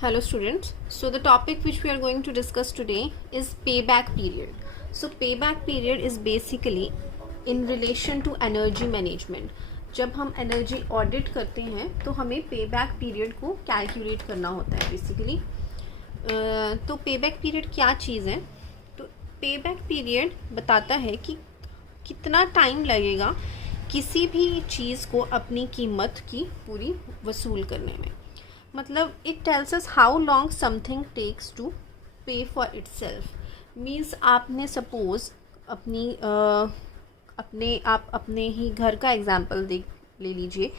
Hello students. So the topic which we are going to discuss today is payback period. So payback period is basically in relation to energy management. जब हम energy audit करते हैं तो हमें payback period को calculate करना होता है बेसिकली। तो पेबैक पीरियड क्या चीज़ है? तो पेबैक पीरियड बताता है कि कितना टाइम लगेगा किसी भी चीज़ को अपनी कीमत की पूरी वसूल करने में। मतलब it tells us how long something takes to pay for itself. Means आपने सपोज अपने ही घर का एग्जांपल ले लीजिए।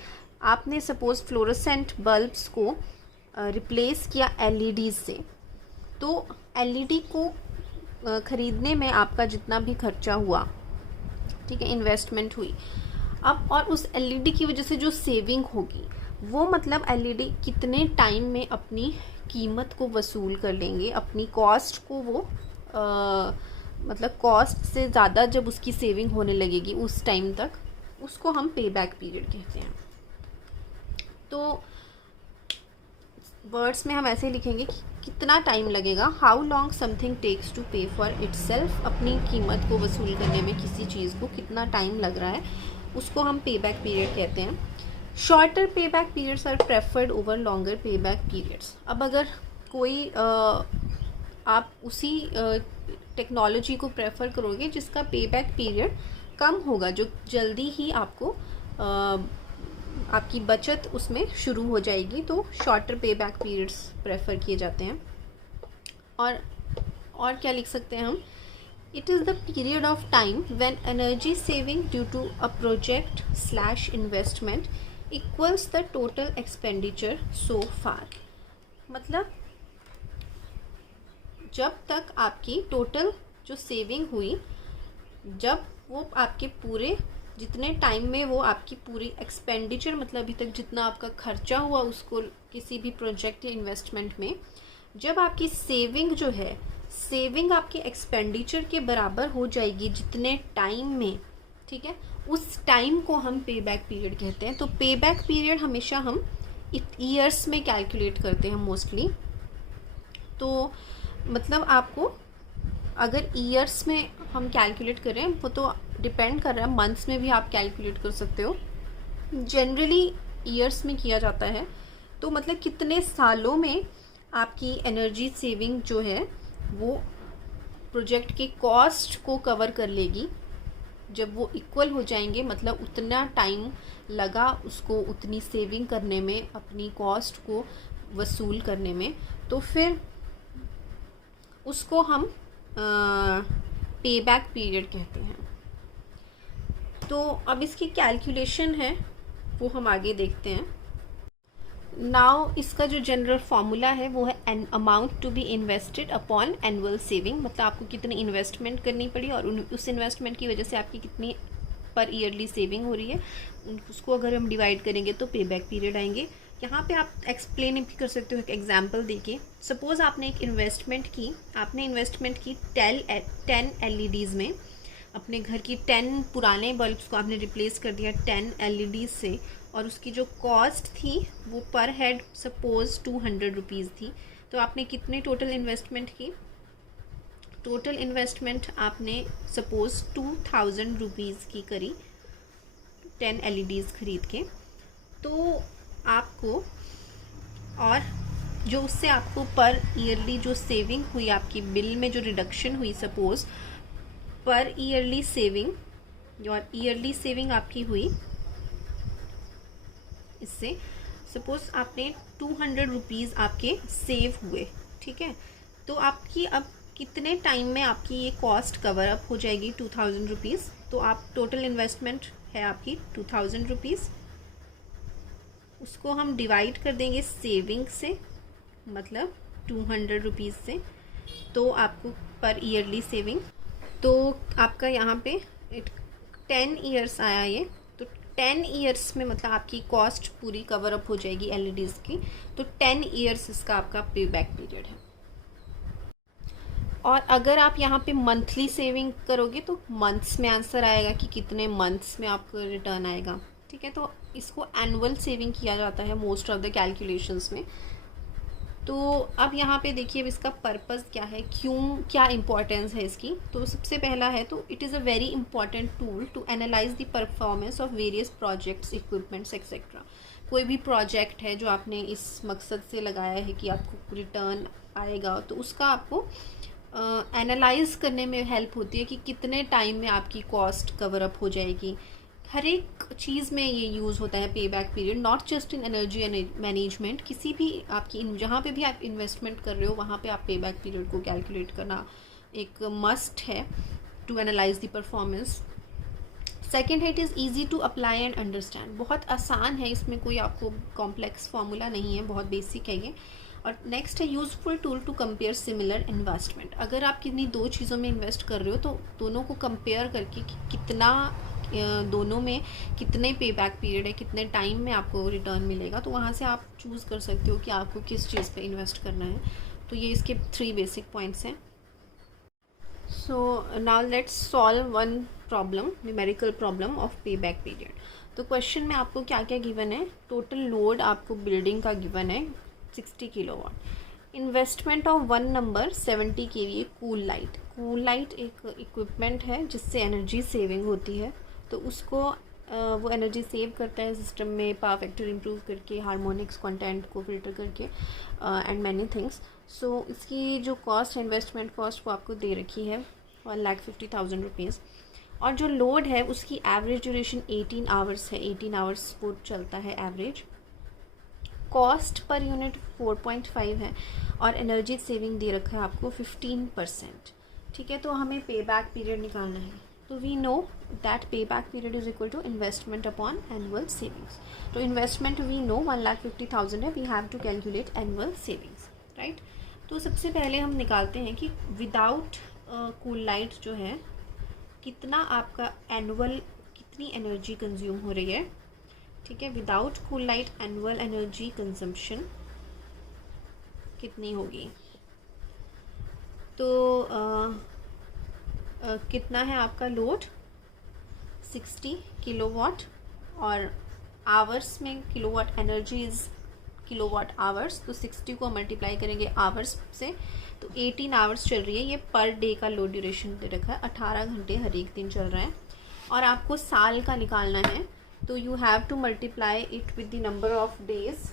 आपने सपोज फ्लोरोसेंट बल्ब्स को रिप्लेस किया एलईडी से, तो एलईडी को ख़रीदने में आपका जितना भी खर्चा हुआ, ठीक है, इन्वेस्टमेंट हुई, अब और उस एलईडी की वजह से जो सेविंग होगी वो मतलब एलईडी कितने टाइम में अपनी कीमत को वसूल कर लेंगे, अपनी कॉस्ट को वो मतलब कॉस्ट से ज़्यादा जब उसकी सेविंग होने लगेगी उस टाइम तक, उसको हम पे बैक पीरियड कहते हैं। तो वर्ड्स में हम ऐसे लिखेंगे कि कितना टाइम लगेगा, how long something takes to pay for itself, अपनी कीमत को वसूल करने में किसी चीज़ को कितना टाइम लग रहा है, उसको हम पे बैक पीरियड कहते हैं। Shorter payback periods are preferred over longer payback periods. अब अगर कोई आप उसी टेक्नोलॉजी को प्रेफर करोगे जिसका पे बैक पीरियड कम होगा, जो जल्दी ही आपको आपकी बचत उसमें शुरू हो जाएगी, तो shorter payback periods prefer किए जाते हैं। और क्या लिख सकते हैं हम? It is the period of time when energy saving due to a project / investment equals the total expenditure so far। मतलब जब तक आपकी टोटल जो सेविंग हुई, जब वो आपके पूरे जितने टाइम में वो आपकी पूरी एक्सपेंडिचर, मतलब अभी तक जितना आपका खर्चा हुआ उसको किसी भी प्रोजेक्ट या इन्वेस्टमेंट में, जब आपकी सेविंग जो है, सेविंग आपके एक्सपेंडिचर के बराबर हो जाएगी जितने टाइम में, ठीक है, उस टाइम को हम पे बैक पीरियड कहते हैं। तो पे बैक पीरियड हमेशा हम ईयर्स में कैलकुलेट करते हैं मोस्टली। तो मतलब आपको अगर ईयर्स में हम कैलकुलेट करें, वो तो डिपेंड कर रहा है, मंथ्स में भी आप कैलकुलेट कर सकते हो, जनरली ईयर्स में किया जाता है। तो मतलब कितने सालों में आपकी एनर्जी सेविंग जो है वो प्रोजेक्ट के कॉस्ट को कवर कर लेगी। जब वो इक्वल हो जाएंगे, मतलब उतना टाइम लगा उसको उतनी सेविंग करने में, अपनी कॉस्ट को वसूल करने में, तो फिर उसको हम पे बैक पीरियड कहते हैं। तो अब इसकी कैलकुलेशन है वो हम आगे देखते हैं। नाउ इसका जो जनरल फार्मूला है वो है an amount to be invested upon annual saving. मतलब आपको कितनी इन्वेस्टमेंट करनी पड़ी और उस इन्वेस्टमेंट की वजह से आपकी कितनी पर ईयरली सेविंग हो रही है, उसको अगर हम डिवाइड करेंगे तो पे बैक पीरियड आएंगे। यहाँ पे आप एक्सप्लेन भी कर सकते हो एक एग्जांपल देके। सपोज आपने एक इन्वेस्टमेंट की, 10 एलईडीज़ में, अपने घर की 10 पुराने बल्ब्स को आपने रिप्लेस कर दिया 10 एलईडीज़ से, और उसकी जो कॉस्ट थी वो पर हेड सपोज 200 रुपीज़ थी। तो आपने कितने टोटल इन्वेस्टमेंट की? टोटल इन्वेस्टमेंट आपने सपोज 2000 रुपीज़ की करी 10 एलईडीज़ खरीद के। तो आपको, और जो उससे आपको पर ईयरली जो सेविंग हुई, आपकी बिल में जो रिडक्शन हुई, सपोज पर ईयरली सेविंग, जो ईयरली सेविंग आपकी हुई इससे, सपोज आपने 200 रुपीज़ आपके सेव हुए, ठीक है। तो आपकी अब कितने टाइम में आपकी ये कॉस्ट कवर अप हो जाएगी 2000 रुपीज़। तो आप टोटल इन्वेस्टमेंट है आपकी 2000 रुपीज़, उसको हम डिवाइड कर देंगे सेविंग से, मतलब 200 रुपीज़ से, तो आपको पर ईयरली सेविंग, तो आपका यहाँ पे 10 ईयर्स आया ये। तो 10 ईयर्स में मतलब आपकी कॉस्ट पूरी कवर अप हो जाएगी एलईडीज़ की। तो 10 ईयर्स इसका आपका पे बैक पीरियड है। और अगर आप यहाँ पे मंथली सेविंग करोगे तो मंथ्स में आंसर आएगा कि कितने मंथ्स में आपको रिटर्न आएगा, ठीक है। तो इसको एनुअल सेविंग किया जाता है मोस्ट ऑफ द कैलकुलेशंस में। तो अब यहाँ पे देखिए अब इसका पर्पस क्या है, क्यों, क्या इम्पोर्टेंस है इसकी। तो सबसे पहला है, तो it is a very important tool to analyse the performance of various projects, equipments etcetera. कोई भी प्रोजेक्ट है जो आपने इस मकसद से लगाया है कि आपको रिटर्न आएगा, तो उसका आपको एनालाइज करने में हेल्प होती है कि कितने टाइम में आपकी कॉस्ट कवर अप हो जाएगी। हर एक चीज़ में ये यूज़ होता है पे back period, not just in energy management. किसी भी आपकी जहाँ पे भी आप इन्वेस्टमेंट कर रहे हो वहाँ पे आप पे बैक पीरियड को कैलकुलेट करना एक मस्ट है to analyse the performance. Second है, it is easy to apply and understand. बहुत आसान है, इसमें कोई आपको कॉम्प्लेक्स फार्मूला नहीं है, बहुत बेसिक है ये। और नेक्स्ट है useful tool to compare similar investment. अगर आप किन्हीं दो चीज़ों में इन्वेस्ट कर रहे हो तो दोनों को कंपेयर करके कितना दोनों में कितने पे बैक पीरियड है, कितने टाइम में आपको रिटर्न मिलेगा, तो वहाँ से आप चूज़ कर सकते हो कि आपको किस चीज़ पे इन्वेस्ट करना है। तो ये इसके 3 बेसिक पॉइंट्स हैं। So now let's solve one problem, numerical problem of पे बैक पीरियड। तो क्वेश्चन में आपको क्या क्या गिवन है, टोटल लोड आपको बिल्डिंग का गिवन है 60 kilowatt, investment of one number 70 kVA cool light. Cool light एक इक्विपमेंट है जिससे एनर्जी सेविंग होती है, तो उसको वो एनर्जी सेव करता है सिस्टम में, पावर फैक्टर इम्प्रूव करके, हार्मोनिक्स कंटेंट को फिल्टर करके एंड मैनी थिंग्स। सो इसकी जो कॉस्ट, इन्वेस्टमेंट कॉस्ट वो आपको दे रखी है 1,50,000 रुपीज़। और जो लोड है उसकी एवरेज ड्यूरेशन 18 आवर्स है, 18 आवर्स वो चलता है एवरेज। कॉस्ट पर यूनिट 4.5 है और एनर्जी सेविंग दे रखा है आपको 15%। ठीक है, तो हमें पे बैक पीरियड निकालना है। तो we know that payback period is equal to investment upon annual savings. तो इन्वेस्टमेंट वी नो 1,50,000 है, we have to calculate annual savings, right. तो सबसे पहले हम निकालते हैं कि विदाउट कूल लाइट जो है कितना आपका एनुअल, कितनी एनर्जी कंज्यूम हो रही है। ठीक है, without cool light annual energy consumption कितनी होगी। तो कितना है आपका लोड 60 किलोवाट, और आवर्स में kilowatt energy is kilowatt hours, तो 60 को मल्टीप्लाई करेंगे आवर्स से, तो 18 आवर्स चल रही है। ये पर डे का लोड ड्यूरेशन दे रखा है, 18 घंटे हर एक दिन चल रहा है। और आपको साल का निकालना है, तो you have to multiply it with the number of days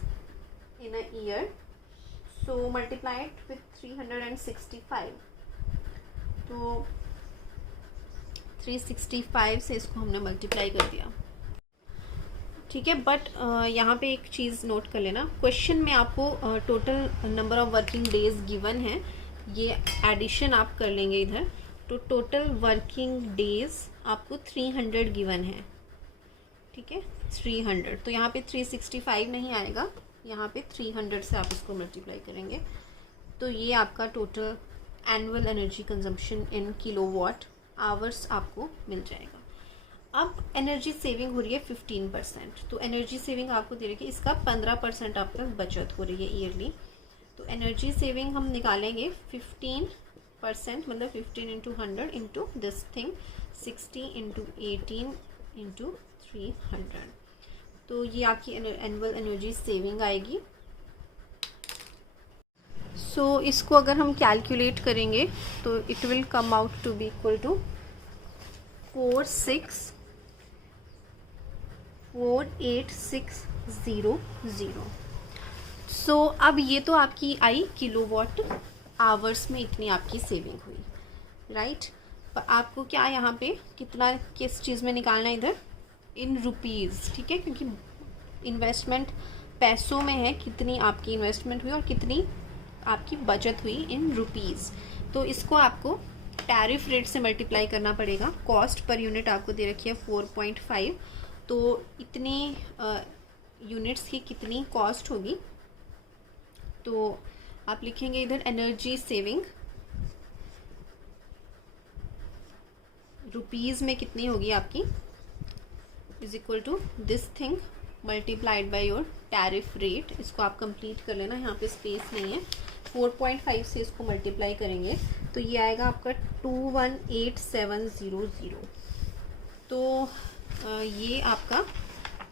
in a year. So multiply it with 365। तो 365 से इसको हमने मल्टीप्लाई कर दिया। ठीक है, बट यहाँ पे एक चीज़ नोट कर लेना, क्वेश्चन में आपको total number of working days given है, ये एडिशन आप कर लेंगे इधर। तो टोटल वर्किंग डेज आपको 300 गिवन है। ठीक है, 300, तो यहाँ पे 365 नहीं आएगा, यहाँ पे 300 से आप इसको मल्टीप्लाई करेंगे, तो ये आपका total annual energy consumption in kilowatt hours आपको मिल जाएगा। अब एनर्जी सेविंग हो रही है 15%, तो एनर्जी सेविंग आपको दे रही है, इसका 15% आपका बचत हो रही है ईयरली। तो एनर्जी सेविंग हम निकालेंगे 15%, मतलब 15 into 100 into this thing 60 into 18 into 300, तो ये आपकी एनुअल एनर्जी सेविंग आएगी। सो इसको अगर हम कैलकुलेट करेंगे तो it will come out to be equal to 48600। So अब ये तो आपकी आई किलोवाट आवर्स में इतनी आपकी सेविंग हुई, राइट। पर आपको क्या यहाँ पे कितना, किस चीज़ में निकालना है, इधर इन रुपीज़। ठीक है, क्योंकि इन्वेस्टमेंट पैसों में है, कितनी आपकी इन्वेस्टमेंट हुई और कितनी आपकी बचत हुई इन रुपीज़। तो इसको आपको टैरिफ रेट से मल्टीप्लाई करना पड़ेगा। कॉस्ट पर यूनिट आपको दे रखी है 4.5, तो इतनी यूनिट्स की कितनी कॉस्ट होगी, तो आप लिखेंगे इधर एनर्जी सेविंग रुपीज़ में कितनी होगी आपकी, is equal to this thing multiplied by your tariff rate. इसको आप कंप्लीट कर लेना, यहाँ पे स्पेस नहीं है। 4.5 से इसको मल्टीप्लाई करेंगे तो ये आएगा आपका 218700। तो ये आपका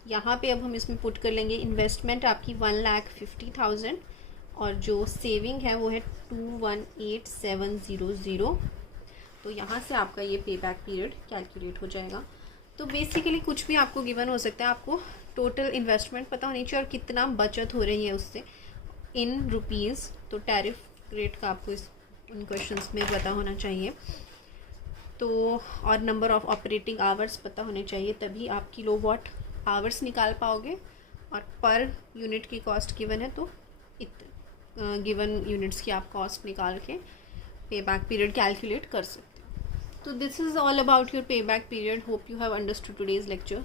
यहाँ पे अब हम इसमें पुट कर लेंगे, इन्वेस्टमेंट आपकी 1,50,000 और जो सेविंग है वो है 218700। तो यहाँ से आपका ये पे बैक पीरियड कैलकुलेट हो जाएगा। तो बेसिकली कुछ भी आपको गिवन हो सकता है, आपको टोटल इन्वेस्टमेंट पता होनी चाहिए और कितना बचत हो रही है उससे इन रुपीज़। तो टैरिफ रेट का आपको इस इन क्वेश्चंस में पता होना चाहिए। तो और नंबर ऑफ ऑपरेटिंग आवर्स पता होने चाहिए, तभी आप किलोवाट आवर्स निकाल पाओगे। और पर यूनिट की कॉस्ट गिवन है तो गिवन यूनिट्स की आप कॉस्ट निकाल के पे बैक पीरियड कैलकुलेट कर सकते हो। तो this is all about your पे back period. Hope you have understood today's lecture.